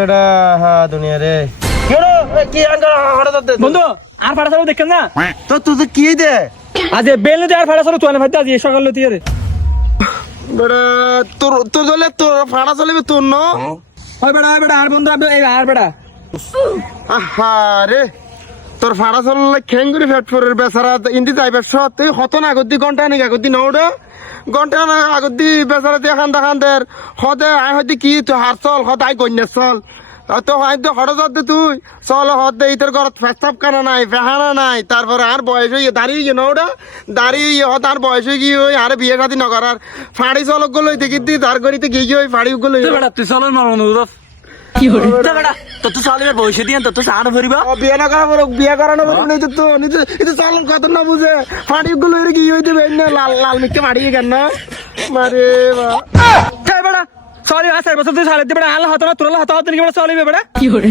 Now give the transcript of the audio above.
এটা হ্যাঁ দুনিয়া রে কি বন্ধু আর ফাটা চালু দেখেন না তো তুই কি দে আজ বেল আর ফাটা চালু তুই ভাই আজ সকাল লতি রে বেড়া তোর তোর দলে তোর ফাড়া চলিবে তোর ন হয় বেড়া আর বন্ধু আর বেড়া আহা রে তোর ফাড়া চললে খেঙ্গুরি ফেটফোরের বেচারা ইন্দি যাইবে সত তুই হত না আগত দি ঘন্টা নাকি আগত দি নৌড়া ঘন্টা না আগত দি বেচারা দিয়ে খান্দা খান্দের হদে আই হয়তো কি তুই হার চল হদ আই গন্যা চল তো হয়তো হঠাৎ যাতে তুই চল হদ দে ইতর ঘরত ফেসাব কানা নাই ফেহানা নাই তারপরে আর বয়স হয়ে দাঁড়িয়ে গিয়ে নৌড়া দাঁড়িয়ে হত আর বয়স হয়ে গিয়ে ওই আরে বিয়ে খাতি নকরার ফাড়ি চলক গুলো দেখি দি তার করিতে গিয়ে ওই ফাড়ি গুলো তুই চলেন মারণ কি হরে বেড়া তো তুই চলিবে বসে দিয়ে তো তুই সাড় ভরিবা বিয়ে না করা বড় বিয়ে করানো বড় নেই তো নিজে এটা চালন কত না বুঝে ফাড়ি গুলো কি হইতে না লাল লাল মিটকে মারি কেন না মারে বেড়া সরি ভাই স্যার বসে তুই সাড়ে বেড়া আল্লাহ হতো না তোর আল্লাহ হতো না কি বেড়া চলিবে বেড়া কি হরে